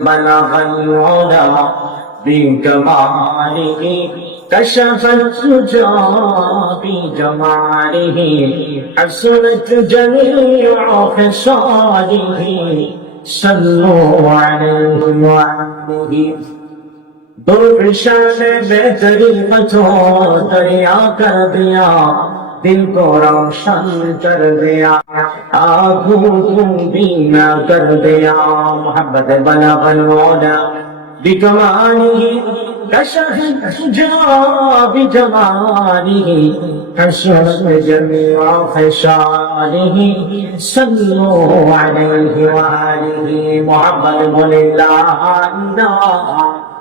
بلغ العلا بكماله كشف الزجى بجماله حسنت جميع خصاله صلوا عليه وعليه درفشان بطریقتوں دریا کر دیا दिल को रोशन कर दिया आंखों को बीना कर दिया मोहब्बत बना बनवाना बिकमानी कशहद जा बिजमानी कशहद जमिया खशानी सल्लो अलैहि वालिहि मोहब्बत बोले ला इलाहा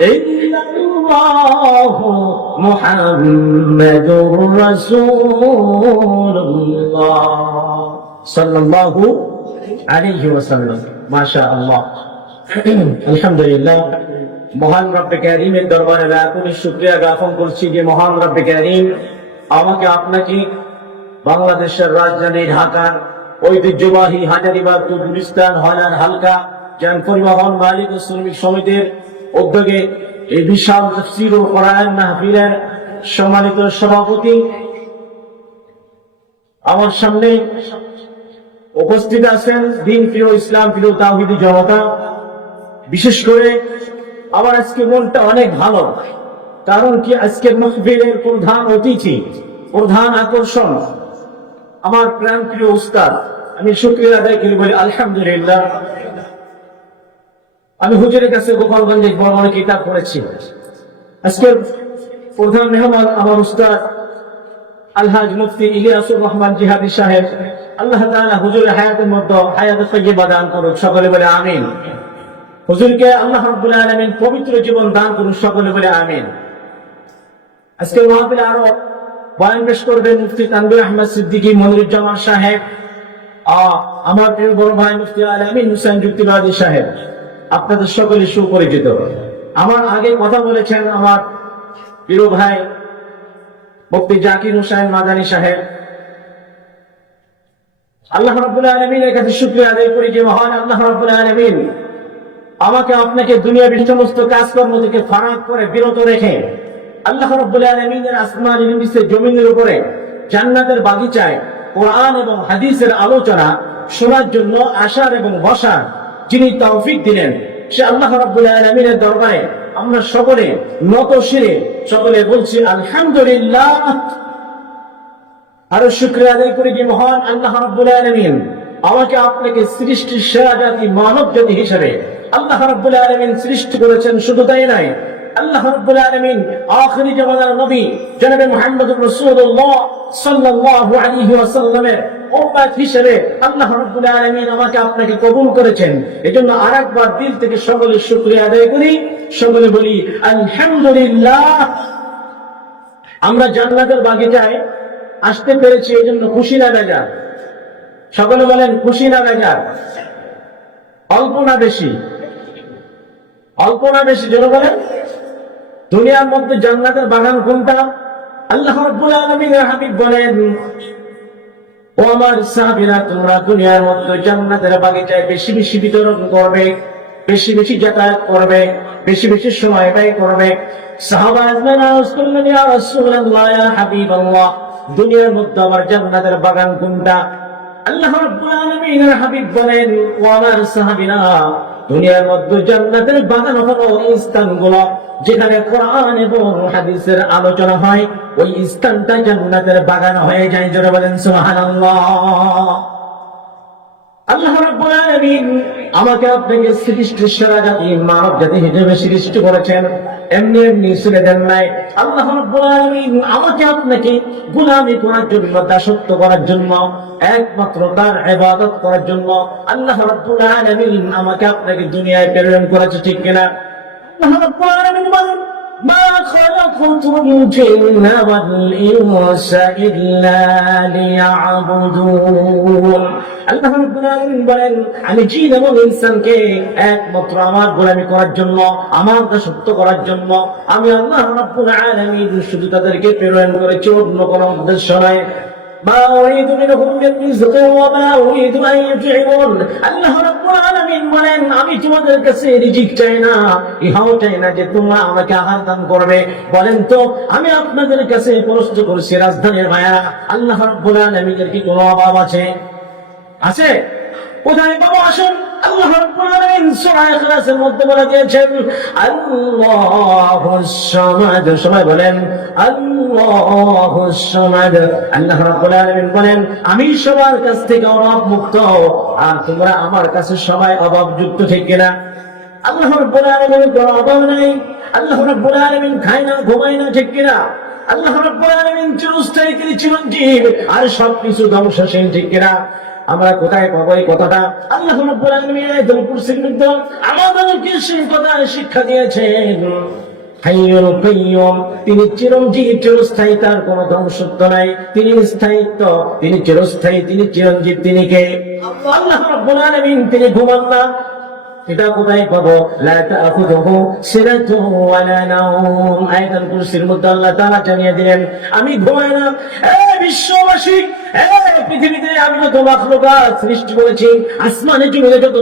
এই? মহান রব্বে কারিমের দরবারে করছি যে মহান আমাকে আপনাকে বাংলাদেশের রাজধানী ঢাকার ঐতিহ্যবাহী হাজারিবাগ গুলিস্তান হালকা যান পরিবহন, মালিক ও শ্রমিক সমিতির উদ্যোগে এই বিশাল তফসির ও কোরআন মাহফিলের সম্মানিত সভাপতি আমার সামনে উপস্থিত আছেন দিন প্রিয় ইসলাম, প্রিয় তাহিদি জনতা। বিশেষ করে আমার আজকে মনটা অনেক ভালো। কারণ কি আজকের মাহফিলের প্রধান অতিথি, প্রধান আকর্ষণ আমার প্রাণ প্রিয় উস্তাদ। আমি শুক্রিয়া আদায় করি বলি আলহামদুলিল্লাহ। আমি হুজুরের কাছে গোপালগঞ্জে বড় বড় কিতাব পড়েছি। আজকের প্রধান মেহমান আমার উস্তাদ আলহাজ মুফতি ইলিয়াসুর রহমান জিহাদি সাহেব, আল্লাহ তাআলা হুজুরের হায়াতের মধ্যে হায়াত তৈয়বা দান করুক, সকলে বলে আমিন। হুজুরকে আল্লাহ রাব্বুল আলামিন পবিত্র জীবন দান করুন সকলে বলে আমিন। আজকে মাহফিলে আরও বয়ান পেশ করবেন মুফতি তানবির আহমদ সিদ্দিকী, মনিরুজ্জামান সাহেব আমার প্রিয় বড় ভাই মুফতি আলামিন হুসেন যুক্তিবাদী সাহেব। আপনাদের সকলে সুপরিচিত। আমার আগে কথা বলেছেন আমার প্রিয় ভাই মুফতি জাকির হুসাইন মাদানী সাহেব। আল্লাহ রাব্বুল আলামিনের কাছে শুকরিয়া আদায় করি যে মহান আল্লাহ রাব্বুল আলামিন আমাকে আপনাকে দুনিয়ার সমস্ত কাজকর্ম থেকে ফারাক করে বিরত রেখে আল্লাহ রাব্বুল আলামিনের আসমান নিচে জমিনের উপরে জান্নাতের বাগিচায় কোরআন এবং হাদিসের আলোচনা শোনার জন্য আসার এবং বসার যিনি তৌফিক দিলেন, সে আল্লাহ রাব্বুল আলামিনের দরবারে আমরা সকলে নত শিরে সকলে বলছি, আলহামদুলিল্লাহ। আরও শুক্রিয়া আদায় করি যে মহান আল্লাহ রাব্বুল আলামিন আমাকে আপনাকে সৃষ্টির সেরা জাতি, মানব জাতি হিসেবে আল্লাহ রাব্বুল আলামিন সৃষ্টি করেছেন, শুধু তাই নয় আল্লাহ রাব্বুল আলামিন আখিরি জামানার নবী জনাবে মুহাম্মদুর রাসূলুল্লাহ সাল্লাল্লাহু আলাইহি ওয়াসাল্লামের হিসেবে আল্লাহ রাব্বুল আলামিন আমাকে আপনাকে কবুল করেছেন। এজন্য আরেকবার দিল থেকে সকলে শুকরিয়া আদায় করি। সকলে বলি, আলহামদুলিল্লাহ। আমরা জান্নাতের বাগিচায় আসতে পেরেছি এই জন্য খুশি না বেজার। সকলে বলেন, খুশি না বেজার? অল্প না বেশি? অল্প না বেশি যেন বলেন। দুনিয়ার মধ্যে জান্নাতের বাগান কোনটা? আল্লাহ রাব্বুল আলামিনের হাবিব বলেন ও আমার সাহাবীরা, তোমরা দুনিয়ার মধ্যে জান্নাতের বাগিচায় বেশি বেশি বিতরণ করবে, বেশি বেশি যাতায়াত করবে, বেশি বেশি সময় ব্যয় করবে। দুনিয়ার মধ্যে আমার জান্নাতের বাগান কোনটা? আল্লাহ হাবিব বলেন দুনিয়ার মধ্যে জান্নাতের বাগান হলো স্থানগুলো যেখানে কোরআন এবং হাদিসের আলোচনা হয়। ওই স্থানটা জান্নাতের বাগান হয়ে যায়, জোরে বলেন সুবহানাল্লাহ। আল্লাহ আমাকে আপনাকে সৃষ্টি সেরা জাতি, মানব জাতি হিসেবে সৃষ্টি করেছেন। এমনি এমনি দেন নাই। আল্লাহ আমাকে আপনাকে গোলামি করার জন্য, দাসত্ব করার জন্য, একমাত্র তার ইবাদত করার জন্য আল্লাহ আমাকে আপনাকে দুনিয়ায় প্রেরণ করেছে, ঠিক কিনা? আল্লাহ বলেন ما خلقت الجن والإنس إلا ليعبدون আল্লাহ রাব্বুল আলামিন বলেন আমি জিন এবং ইনসানকে একমাত্র আমার গোলামি করার জন্য আমার দাসত্ব করার জন্য আমি আল্লাহ রাব্বুল আলামিন শুধু তাদেরকে প্রেরণ করেছি অন্য কোনো উদ্দেশ্য নয় ما أريد منهم من رزق وما أريد أن يطعمون আল্লাহ রাব্বুল আলামিন বলেন আমি তোমাদের কাছে রিজিক চাই না ইহাও চাই না যে তোমরা আমাকে আহার দান করবে বলেন তো আমি আপনাদের কাছে প্রশ্ন করছি রাজধানীর মায়া আল্লাহ রাব্বুল আলামিনের কি কোনো অভাব আছে আছে কোথায় বাবা আসুন আমি সবার কাছ থেকে অভাব মুক্ত, আর তোমরা আমার কাছে সবাই অভাব যুক্ত ঠিক কিনা? আল্লাহ রাব্বুল আলামিনের কোনো অভাব নাই। আল্লাহ রাব্বুল আলামিন খায় না, ঘুমায় না, ঠিক কিনা? আল্লাহ রাব্বুল আলামিন চিরস্থায়ী চিরঞ্জীব, আর সবকিছু ধ্বংসশীল, ঠিক কিনা? আমরা কোথায় পাবো এই কথাটা? আল্লাহ রাব্বুল আলামিন আয়াতুল কুরসির মধ্যে শিক্ষা দিয়েছেন? হাইয়ুল কাইয়ুম, তিনি চিরঞ্জীব, চিরস্থায়ী, তার কোনো ধ্বংসত্ব নাই। তিনি স্থায়িত্ব, তিনি চিরস্থায়ী, তিনি চিরঞ্জীব, তিনি কে? আল্লাহ রাব্বুল আলামিন, তিনি ঘুমান না। এটা কোথায় পাবো? আয়াতুল কুরসির মধ্যে আল্লাহ তাআলা জানিয়ে দিলেন, আমি ঘুমাই না। বিশ্ববাসী পৃথিবীতে আমি যত মাখলুকাত সৃষ্টি করেছি, আসমানে জমিনে যত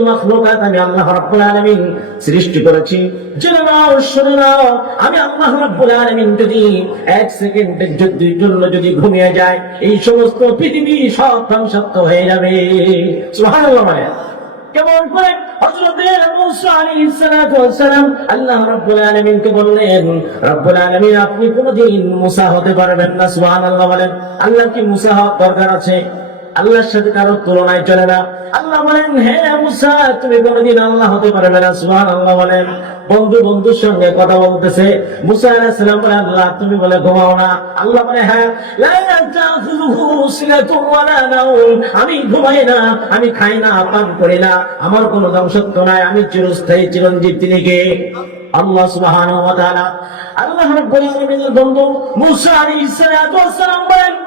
আমি আল্লাহ রাব্বুল আলামিন সৃষ্টি করেছি। জেনে নাও, শুনে নাও, আমি আল্লাহ রাব্বুল আলামিন যদি এক সেকেন্ডের যদি জন্য যদি ঘুমিয়ে যায়, এই সমস্ত পৃথিবী সব ধ্বংসাত্ম হয়ে যাবে। সুবহানাল্লাহ মানে কেমন করে? আল্লাহ বললেন আলমিন, আপনি কোনদিন মুসা হতে পারবেন না, সুবহানাল্লাহ বলেন। আল্লাহ কি মুসা হওয়ার দরকার আছে? আল্লাহর সাথে কারও তুলনায় চলে না। আল্লাহ বলেন, হে মুসা, তুমি কোনদিন আল্লাহ হতে পারবে না। সুবহানাল্লাহ বলেন। বন্ধু বন্ধুর সঙ্গে কথা বলতেছে। মুসা আলাইহিস বলে, আল্লাহ, তুমি বলে ঘুমাও না। আল্লাহ বলে হ্যাঁ। আমি ঘুমাই না, আমি খাই না, পান করি না। আমার কোনো ধ্বংসত্ব নাই, আমি চিরস্থায়ী চিরঞ্জীব তিনি কে? আল্লাহ তাআলা। আল্লাহ বন্ধু, মুসা আলাইহিস সালাতু ওয়াস সালাম বলেন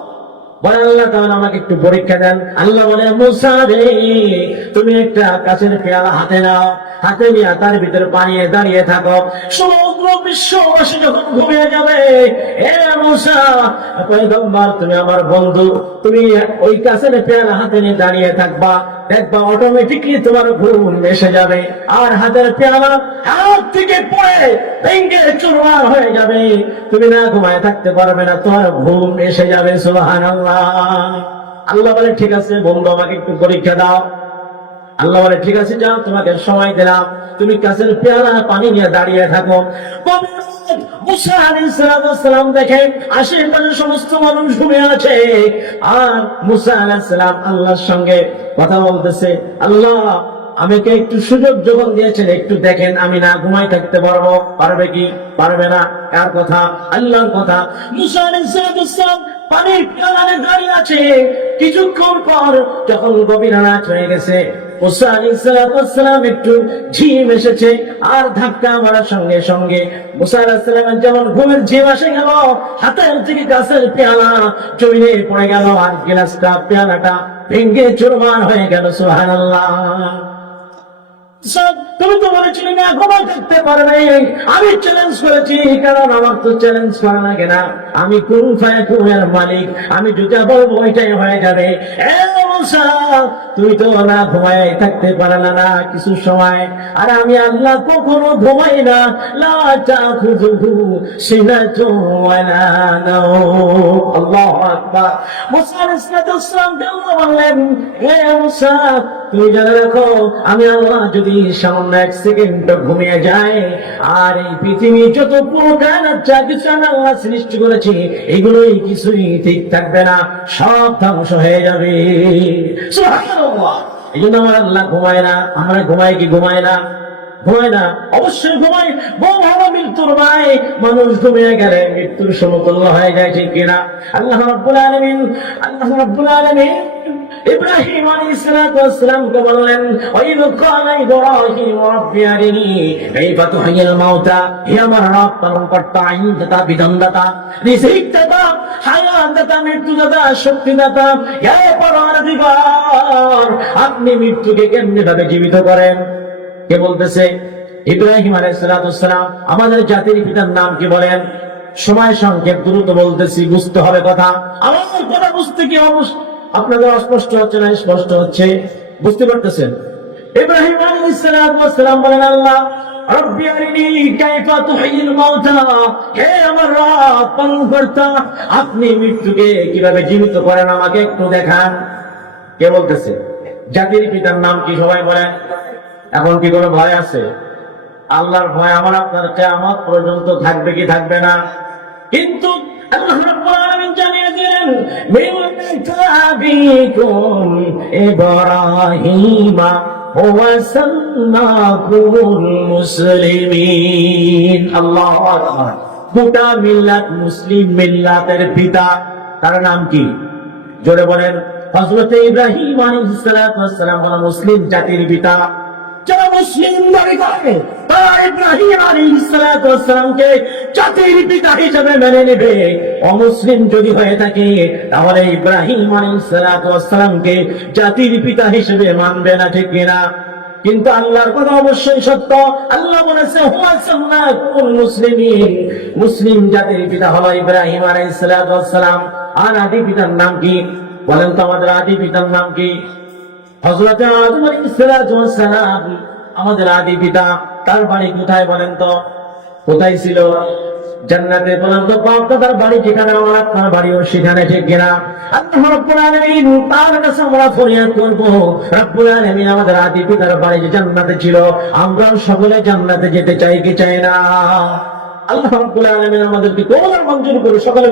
আমাকে একটু পরীক্ষা দেন। আল্লাহ বলে তুমি একটা পেয়ালা হাতে নাও। হাতে নিয়ে তার ভিতরে পানিয়ে দাঁড়িয়ে থাকো। সমগ্র বিশ্ববাসী যখন ঘুমিয়ে যাবে, এ মুসা তুমি আমার বন্ধু। তুমি ওই কাছের পেয়ালা হাতে নিয়ে দাঁড়িয়ে থাকবা। দেখবা অটোমেটিকলি তোমার ঘুম এসে যাবে। আর হাতের পেয়ালা হাত থেকে পড়ে ব্যাংকের চুরমার হয়ে যাবে। তুমি না ঘুমায় থাকতে পারবে না, তোমার ঘুম এসে যাবে সুবাহান আল্লাহ বলে, ঠিক আছে, বন্ধু, আমাকে একটু পরীক্ষা দাও। আল্লাহ বলে, ঠিক আছে, যাও, তোমাকে সময় দিলাম। তুমি কাছের পেয়ালা পানি নিয়ে দাঁড়িয়ে থাকো। একটু সুযোগ যখন দিয়েছেন, একটু দেখেন, আমি না ঘুমাই থাকতে পারব, পারবে কি? পারবে না? কার কথা? আল্লাহর কথা। মুসা আলাইহিস সালাম পানির দাঁড়িয়ে আছে। কিছুক্ষণ পর যখন গভীর হয়ে গেছে ঝিম এসেছে আর ধাক্কা মারার সঙ্গে সঙ্গে যেমন ঘুমের ঝিম আসে গেল, হাতের থেকে গাছের পেয়ালা জমিনে পড়ে গেল আর গিলাসটা, পেয়ালাটা ভেঙ্গে চুরমার হয়ে গেল সব তুমি তো বলেছিলে না ঘুমাই থাকতে পারবে। আমি চ্যালেঞ্জ করেছি, কারণ আমার তো চ্যালেঞ্জ করা না। আমি কোন ফায় কুমের মালিক? আমি যেটা বলব ওইটাই হয়ে যাবে। তুই তো না ঘুমায় থাকতে পারে না কিছু সময়। আর আমি আল্লাহ কখনো ঘুমাই না। রাখো, আমি আল্লাহ যদি সামান্য এক সেকেন্ড ঘুমিয়ে যায় আর এই পৃথিবী যত পুরো কায়নাত যা কিছু আমি আল্লাহ সৃষ্টি করেছি, এগুলোই কিছুই ঠিক থাকবে না, সব ধ্বংস হয়ে যাবে। এই জন্য আমার আল্লাহ ঘুমায় না, আমরা ঘুমাই কি ঘুমায় না? ঘুমায় না। অবশ্যই ঘুমাই বউ ভালো মৃত্যুর ভাই মানুষ ঘুমিয়ে গেলে মৃত্যুর সমতুল্য হয়ে যায়, ঠিক কিনা? আল্লাহ রব্বুল আলমিন, আল্লাহ রব্বুল আলামিন ইব্রাহিম আলাইহিস সালাতু বললেন মাউতা? হে আমার রব হে আপনি মৃত্যুকে কেমনে ভাবে জীবিত করেন? কে বলতেছে, ইব্রাহিম আলাইসালাম আমাদের জাতির পিতার নাম কি বলেন? সময় সংক্ষেপ দ্রুত বলতেছি, বুঝতে হবে কথা। আমার কথা বুঝতে কি অবশ্য আপনাদের অস্পষ্ট হচ্ছে না, স্পষ্ট হচ্ছে। বুঝতে পারতেছেন? ইব্রাহিম আলাইসালাম বলেন, আল্লাহ আপনি মৃত্যুকে কীভাবে জীবিত করেন আমাকে একটু দেখান। কে বলতেছে? জাতির পিতার নাম কি সবাই বলেন এখন কি কোনো ভয় আছে? আল্লাহর ভয় আমার আপনার কেয়ামত পর্যন্ত থাকবে কি থাকবে না। কিন্তু জানিয়ে আল্লাহু গোটা মিল্লাত মুসলিম মিল্লাতের পিতা, তার নাম কি? জোরে বলেন, হযরত ইব্রাহিম আলাইহিস সালাম হলো মুসলিম জাতির পিতা। যারা মুসলিম দাবি করে তারা ইব্রাহিম আলাইহিস সালামকে জাতির পিতা হিসেবে মেনে নেবে। অমুসলিম যদি হয়ে থাকে, তাহলে ইব্রাহিম আলাইহিস সালামকে জাতির পিতা হিসেবে মানবে না, ঠিক কিনা? কিন্তু আল্লাহর কথা অবশ্যই সত্য। আল্লাহ বলেছে সাল্লাকুল মুসলিম জাতির পিতা হলো ইব্রাহিম আলাইহিস সালাম। আর আদি পিতার নাম কি? বলেন তো আমাদের আদি পিতার নাম কি? হযরত আদম আমাদের আদি পিতা, তার বাড়ি কোথায় বলেন তো? কোথায় ছিল? জান্নাতে। বলেন তো, বাপ বাড়ি যেখানে আমার, আপনার বাড়িও সেখানে, ঠিক কিনা? আমরা আমাদের যেতে চাই কি চাই না? আল্লাহ সকলে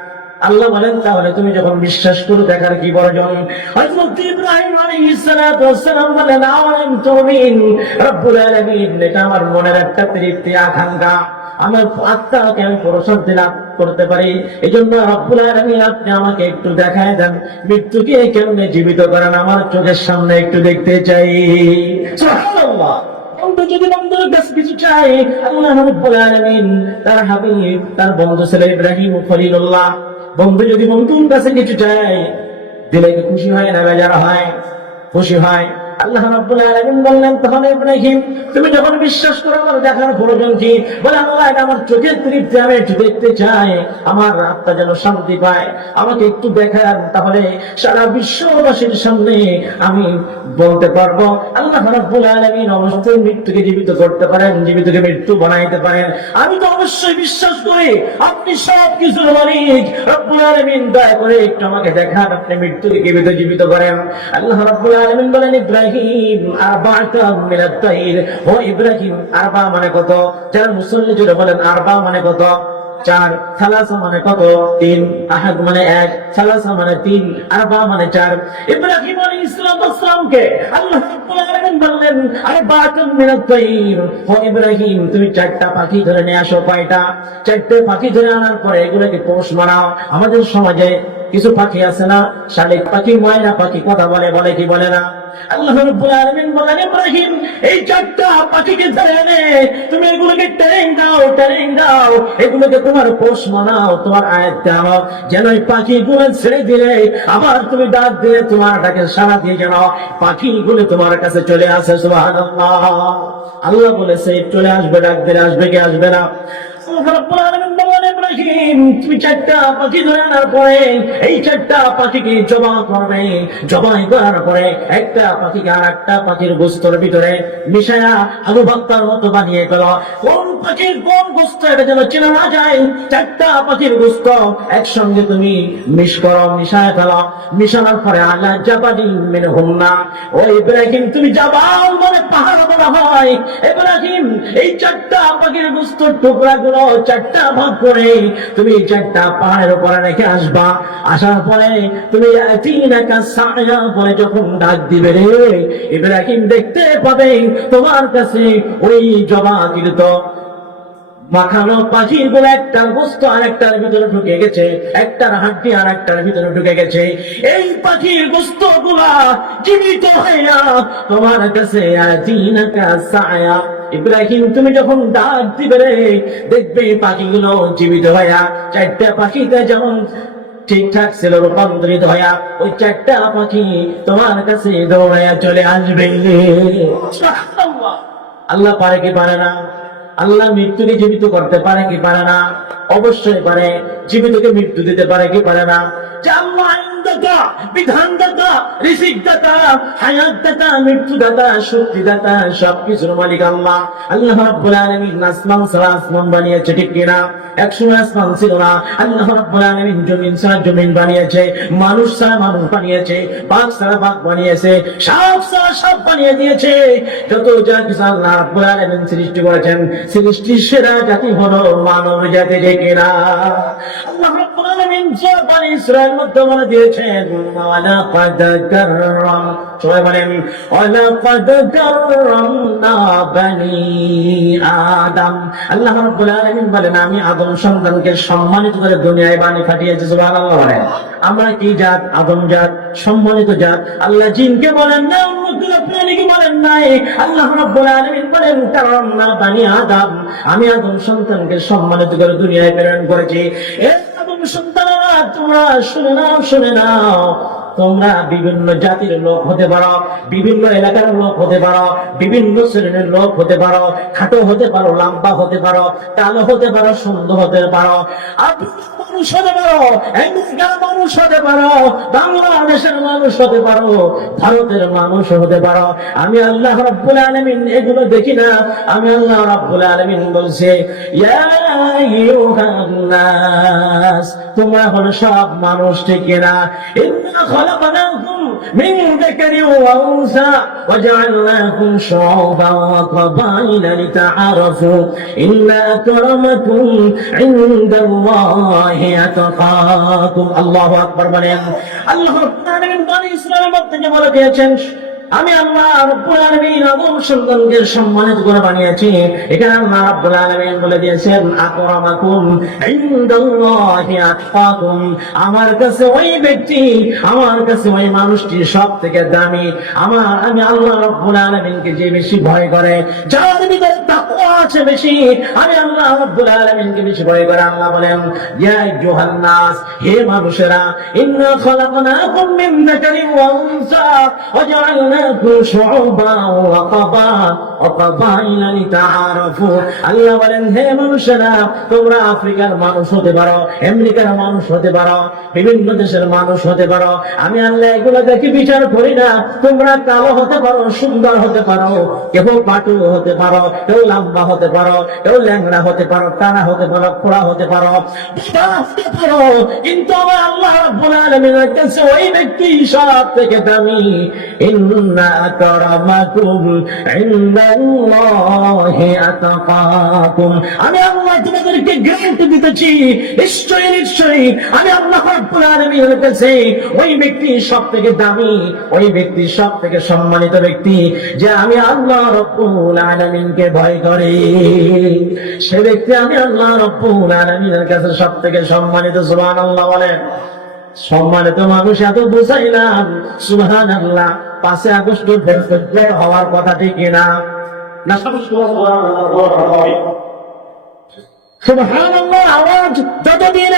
আল্লাহ বলেন, তাহলে তুমি যখন বিশ্বাস করো, দেখার কি প্রয়োজন হযরত ইব্রাহিম আলাইহিস বলেন আওয়ালাম তুমিন রব্বুল আলামিন। এটা আমার মনের একটা তৃপ্তি, আকাঙ্ক্ষা। আমার আত্মাকে আমি প্রশান্তি লাভ করতে পারি। এই জন্য রব্বুল আলামিন, আপনি আমাকে একটু দেখায় দেন, মৃত্যুকে কেমনে জীবিত করেন? আমার চোখের সামনে একটু দেখতে চাই। সুবহানাল্লাহ। তার হাবিব, তার বন্ধু ছেলে ইব্রাহিম খলিলুল্লাহ বন্ধু যদি বন্ধুর কাছে কিছু চায় দিলে খুশি হয় না বেজার হয়? খুশি হয়? আল্লাহ বললেন, তখন ইব্রাহিম, তুমি যখন বিশ্বাস করো, আমার দেখার প্রয়োজন কি বলে আমার চোখের তৃপ্তি, আমি একটু দেখতে চাই। আমার আত্মা যেন শান্তি পায়। আমাকে একটু তাহলে সারা বিশ্ববাসীর সামনে আমি বলতে পারব। আল্লাহ অবশ্যই মৃত্যুকে জীবিত করতে পারেন, জীবিতকে মৃত্যু বানাইতে পারেন। আমি তো অবশ্যই বিশ্বাস করি, আপনি সব কিছুর মালিক। রব্বুল আলামিন, দয়া করে একটু আমাকে দেখান, আপনি মৃত্যুকে জীবিত জীবিত করেন। আল্লাহ রাব্বুল আলামিন বলেন, ইব্রাহিম মিনাত তাইর। ও ইব্রাহিম, আরবা মানে কত? মুসল্লি জুড়ে বলেন আরবা মানে কত? চার। সালাসা মানে কত? তিন। আহাদ মানে এক। সালাসা মানে তিন। আরবা মানে চার। ইব্রাহিম আলাইহিস আল্লাহ রাব্বুল আলামিন বললেন তাইর। ও ইব্রাহিম, তুমি চারটা পাখি ধরে নিয়ে আসো, কয়টা? চারটে পাখি ধরে আনার পরে এগুলোকে পোষ মানাও। আমাদের সমাজে কিছু পাখি আছে না? শালিক পাখি, ময়না পাখি, কথা বলে বলে কি বলে না? আল্লাহ তোমার ছেড়ে দিলে আবার তুমি ডাক তোমার সাড়া দিয়ে তোমার কাছে চলে আসে আল্লাহ বলেছে, চলে আসবে, ডাক দিলে আসবে, কি আসবে না? বলেন তুমি চারটা পাখি ধরে আনার পরে, এই চারটা পাখিকে জবা করবে। জবাই করার পরে একটা পাখিকে আর একটা পাখির গোস্তর ভিতরে মিশায়া আলু ভক্তার মতো বানিয়ে গেল কোন পাখির কোন গোস্ত এটা যেন চেনা না যায়? চারটা পাখির গোস্ত একসঙ্গে তুমি মিশ করো, মিশায় ফেলো। মিশানোর পরে আল্লাহ জাবাদি মেনে হুম না ও ইব্রাহিম, তুমি জাবাল মানে পাহাড় বলা হয়। ইব্রাহিম, এই চারটা পাখির গোস্ত টুকরা গুলো চারটা ভাগ করে তুমি চারটা পাহাড়ের উপরে রেখে আসবা। আসার পরে তুমি তিনাকা সায়া পরে যখন ডাক দিবে রে, ইব্রাহিম দেখতে পাবে তোমার কাছে ওই জবা কীর্ত মাখানো পাখিরগুলো একটা বস্তু আর একটার ভিতরে ঢুকে গেছে, একটার হাড্ডি আর একটার ভিতরে ঢুকে গেছে। এই পাখির বস্তু গুলা জীবিত হইয়া তোমার কাছে আজিনাকা ইব্রাহিম, তুমি যখন ডাক দিবে রে, দেখবে পাখিগুলো জীবিত হইয়া চারটা পাখিতে যেমন ঠিকঠাক ছিল, রূপান্তরিত হইয়া ওই চারটা পাখি তোমার কাছে দৌড়াইয়া চলে আসবে। আল্লাহ পারে কি পারে না? আল্লাহ মৃত্যুকে জীবিত করতে পারে কি পারে না? অবশ্যই পারে। জীবিতকে মৃত্যু দিতে পারে কি পারে না? যে আল্লাহ আইনদাতা বিধানদাতা, রিজিকদাতা, হায়াতদাতা, মৃত্যুদাতা, শক্তিদাতা, সবকিছুর মালিক আল্লাহ। আল্লাহ রাব্বুল আলামিন আসমান ছাড়া আসমান বানিয়েছে, ঠিক কিনা? একসময় আসমান ছিল না। আল্লাহ রাব্বুল আলামিন জমিন ছাড়া জমিন বানিয়েছে, মানুষ ছাড়া মানুষ বানিয়েছে, বাঘ ছাড়া বাঘ বানিয়েছে, সাপ ছাড়া সাপ বানিয়ে দিয়েছে। যত যা কিছু আল্লাহ রাব্বুল আলামিন সৃষ্টি করেছেন, সৃষ্টির সেরা জাতি হলো মানব জাতি যে কিনা? আল্লাহ রাব্বুল আলামিন সূরা বনি আমি আদম সন্তানকে সম্মানিত করে দুনিয়ায় বাণী পাঠিয়েছি। সুবহানাল্লাহ বলেন, আমরা কি জাত? আদম জাত, সম্মানিত জাত। আল্লাহ জিনকে বলেন বলেন নাই। আল্লাহ বলেন কারণ না আদম। আমি আদম সন্তানকে সম্মানিত করে দুনিয়ায় প্রেরণ করেছি। তোমরা শুনে নাও শুনে নাও। তোমরা বিভিন্ন জাতির লোক হতে পারো, বিভিন্ন এলাকার লোক হতে পারো, বিভিন্ন শ্রেণির লোক হতে পারো, খাটো হতে পারো, লম্বা হতে পারো, কালো হতে পারো সুন্দর হতে পারো। ভারতের মানুষ হতে পারো। আমি আল্লাহ রাব্বুল আলামিন এগুলো দেখি না, আমি আল্লাহ রাব্বুল আলামিন বলছে তোমরা হলো সব মানুষ ঠিক না خلقناكم من ذكر وأنثى وجعلناكم شعوبا وقبائل لتعرفوا إن أكرمكم عند الله أتقاكم. الله أكبر. بلين الله أكبر من بني إسرائيل مبتجب ولكي আমি আল্লাহ রব্বুল সন্তানকে সম্মানিত করে বানিয়েছি। এখানে আল্লাহ রব্বুল আলামিন বলে দিয়েছেন, আকরামাকুম ইনদাল্লাহি আমার কাছে ওই ব্যক্তি, আমার কাছে ওই মানুষটি সব থেকে দামি। আমার, আমি আল্লাহ রব্বুল আলামিনকে যে বেশি ভয় করে, যার ভিতরে তাকওয়া আছে বেশি, আমি আল্লাহ আলামিনকে বেশি ভয় করে। আল্লাহ বলেন, ইয়া আইয়ুহান নাস, হে মানুষেরা, ইন্না খলাকনাকুম মিন যাকারিন ওয়া উনসা, ওয়া জাআলনাকুম শুউবা ওয়া আল্লাহ বলেন, হে মানুষেরা, তোমরা আফ্রিকার মানুষ হতে পারো, আমেরিকার মানুষ হতে পারো, বিভিন্ন দেশের মানুষ হতে পারো। আমি আল্লাহ এগুলো দেখি বিচার করি না। তোমরা কালো হতে পারো, সুন্দর হতে পারো কেউ পাটু হতে পারো কেউ লম্বা হতে পারো কেউ ল্যাংড়া হতে পারো, টানা হতে পারো, খোড়া হতে পারো পারো। কিন্তু আমার আল্লাহ রাব্বুল ওই ব্যক্তি সব থেকে দামি। ইন্না ইনদাল্লাহি আতাকাকুম আমি আল্লাহ তোমাদেরকে দিতেছি আমি আল্লাহ কাছে ওই ব্যক্তি সব থেকে দামি, ওই ব্যক্তি সব থেকে সম্মানিত ব্যক্তি যে আমি আল্লাহ রব্বুল আলামিনকে ভয় করে। সে ব্যক্তি আমি আল্লাহ রব্বুল আলামিনের কাছে সব থেকে সম্মানিত, সুবহানাল্লাহ বলেন। সম্মানিত মানুষ এত বুঝাইলাম সুহান আল্লাহ পাঁচে আগস্ট হওয়ার কথা ঠিক না আওয়াজ যতদিন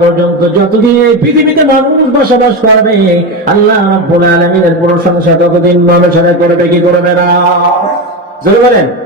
পর্যন্ত এই পৃথিবীতে মানুষ বসবাস করবে, আল্লাহ আলামিনের প্রশংসা ততদিন মানুষেরা করবে, কি করবে না? বলেন।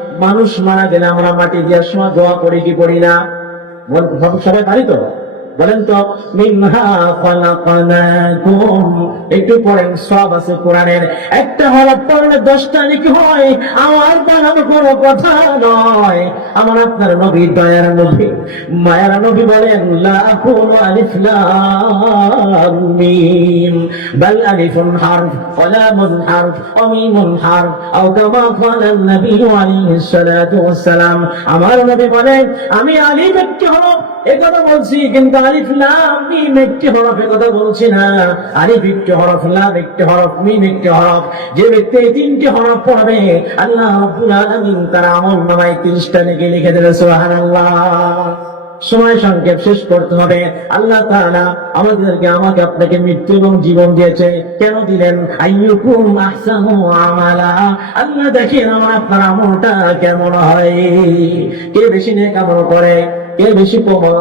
মানুষ মারা গেলে আমরা মাটি দেওয়ার সময় দোয়া করি, কি করি না? সবাই পারি তো? বলেন তো একটু পড়েন, সব আছে কোরআনের। একটা হরফ পড়লে দশটা নাকি হয়, আমার বানানো কোনো কথা নয়। আমার আপনার নবী, দয়ার নবী, মায়ার নবী বলেন লা আলিফ লাম মিম। বাল আলিফুন হারফ ওয়া লামুন হারফ ওয়া মিমুন হারফ, আও কামা নবী আলাইহিস সালাতু ওয়াস সালাম। আমার নবী বলেন, আমি আলিফ একটি হরফ এ কথা বলছি, কিন্তু আলিফ লাম মিম একটি কথা বলছি না। আলিফ একটি হরফ, লাম একটি হরফ, মিম একটি হরফ। যে ব্যক্তি এই তিনটি হরফ পড়বে, আল্লাহ তার আমল নামায় 30টা নেকি লিখে দেবে সময় সংক্ষেপ শেষ করতে হবে। আল্লাহ তাআলা আমাদেরকে, আমাকে আপনাকে মৃত্যু এবং জীবন দিয়েছে। কেন দিলেন? আমালা। আল্লাহ দেখেন আমার আপনার আমলটা কেমন হয়। কে বেশি নেক আমল করে? কে বেশি কমল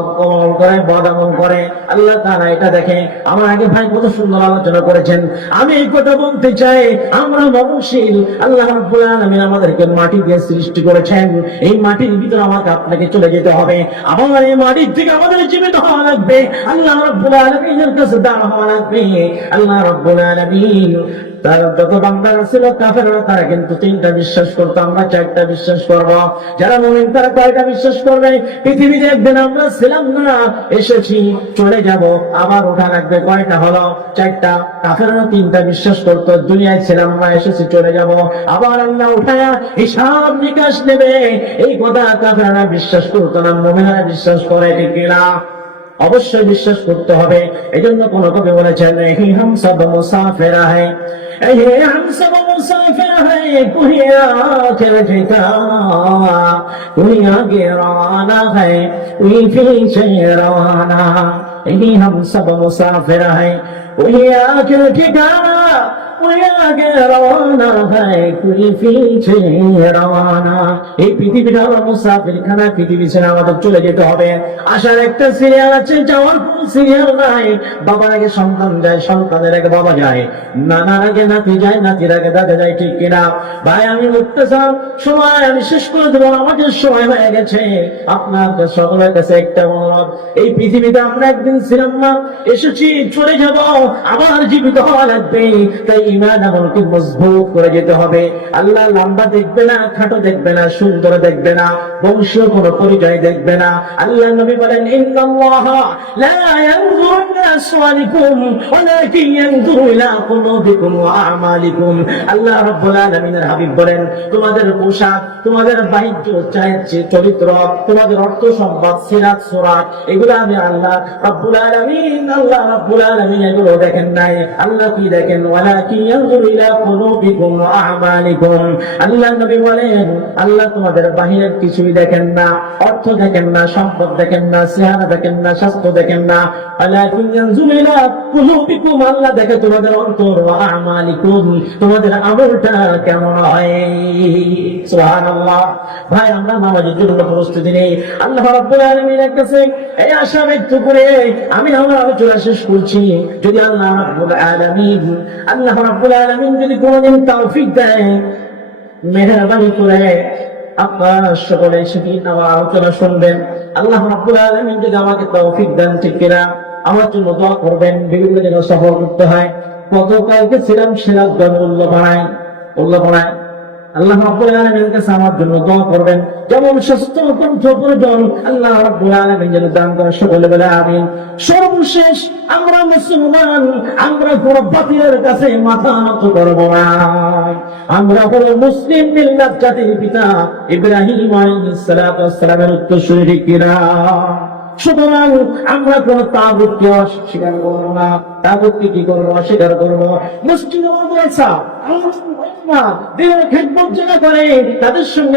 করে বদ করে। আল্লাহ তাআলা এটা দেখে। আমার আগে ভাই কত সুন্দর আলোচনা করেছেন। আমি এই কথা বলতে চাই, আমরা মরণশীল। আল্লাহ রাব্বুল আমাদেরকে মাটি দিয়ে সৃষ্টি করেছেন। এই মাটির ভিতরে আমাকে আপনাকে চলে যেতে হবে। আবার এই মাটির থেকে আমাদের জীবিত হওয়া লাগবে। আল্লাহ রাব্বুল আলামিনের কাছে দাঁড় হওয়া লাগবে। আল্লাহ রাব্বুল আলামিন তিনটা বিশ্বাস করতো, আমরা চারটা এসেছি, চলে যাব, আবার ওঠা লাগবে, কয়টা হলো? দুনিয়ায় ছিলাম না, এসেছি, চলে যাব, আবার আল্লাহ উঠায়া হিসাব নিকাশ নেবে। এই কথা কাফেররা বিশ্বাস করতো না, মুমিনরা বিশ্বাস করে, ঠিক কিনা? অবশ্যই বিশ্বাস করতে হবে। এই জন্য কোন কবি বলেছেন, হি হাম সব মুসাফেরা হে হে হাম সব মুসাফেরা হে, কুহিয়া চল ঠিকানা কুহিয়া গে রানা হে উই পিছে রানা হি হাম সব মুসাফেরা হে, কুহিয়া চল ঠিকানা আমাদের নাতি যায়, নাতির আগে দাদা যায়, ঠিক কিনা? ভাই, আমি মুক্তার সময় আমি শেষ করে দেবো, আমাকে সময় হয়ে গেছে। আপনার সকলের কাছে একটা অনুরোধ। এই পৃথিবীতে আমরা একদিন ছিলাম না এসেছি, চলে যাব। আবার জীবিত হওয়া লাগবে। তাই ইমান আমলকে মজবুত করে যেতে হবে। আল্লাহ লম্বা দেখবে না, খাটো দেখবে না, সুন্দর দেখবে না, বংশীয় কোনো পরিচয় দেখবে না। আল্লাহ নবী বলেন আল্লাহ চাইছে চরিত্র, তোমাদের অর্থ দেখেন নাই। আল্লাহ কি দেখেন? বলেন, আল্লাহ তোমাদের বাহিরের কিছুই দেখেন না, অর্থ দেখেন না, সম্পদ দেখেন না দেখেন না, স্বাস্থ্য দেখেন না। দেখে তোমাদের অন্তর তোমাদের আমলটা কেমন হয়? সুবহানাল্লাহ। ভাই, আমরা নামাজের জন্য প্রস্তুতি নেই। আল্লাহ রাব্বুল আলামিনের কাছে এই আশা ব্যক্ত করে আমি আমার আলোচনা শেষ করছি। যদি আল্লাহ রাব্বুল আলামিন, আল্লাহ রাব্বুল আলামিন যদি কোনোদিন তৌফিক দেয়, মেহরবানি করে আপনারা সকলে সেদিন আমার আলোচনা শুনবেন। আল্লাহ রাব্বুল আলামিন যদি আমাকে তৌফিক দেন, ঠিক কিনা? আমার জন্য দোয়া করবেন। বিভিন্ন জায়গায় সফর করতে হয়। কত গতকালকে ছিলাম সিরাজগঞ্জ উল্লাপাড়ায় উল্লাপাড়ায় আল্লাহ রাব্বুল আমার জন্য দোয়া করবেন। যেমন সুস্থ কণ্ঠ প্রয়োজন, আল্লাহ রাব্বুল যেন দান করে সকলে বলে আমিন। সর্বশেষ আমরা মুসলমান, আমরা কোন বাতিলের কাছে মাথা নত করব না। আমরা হলো মুসলিম মিল্লাত জাতির পিতা ইব্রাহিম আলাইহিস সালামের উত্তরসূরি কিনা? সুতরাং আমরা কোন তাগুতকে অস্বীকার করব না। তাগুতকে কি করব? অস্বীকার করব।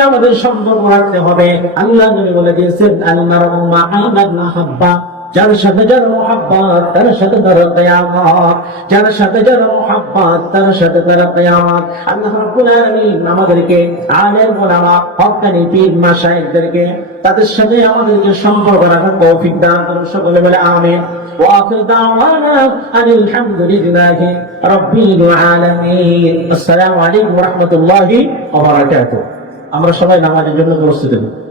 আমাদের সম্পর্ক রাখতে হবে। আল্লাহ বলে দিয়েছেন আল্লাহ যার সাথে যার মোহাব্বত, তার সাথে তার কেয়ামত। যার সাথে যার মোহাব্বত, তার সাথে তার কেয়ামত। আল্লাহ রাব্বুল আলামিন আমাদেরকে আলেম ওলামা, হকানি পীর, মাশায়েখদেরকে তাদের সাথে আমাদেরকে সম্পর্ক রাখার তৌফিক দান করুন। সকলে বলে আমিন। ওয়া দাওয়ানা আলহামদুলিল্লাহি রাব্বিল আলামিন। আসসালামু আলাইকুম ওয়া রাহমাতুল্লাহি ওয়া বারাকাতুহু। আমরা সবাই নামাজের জন্য প্রস্তুত হই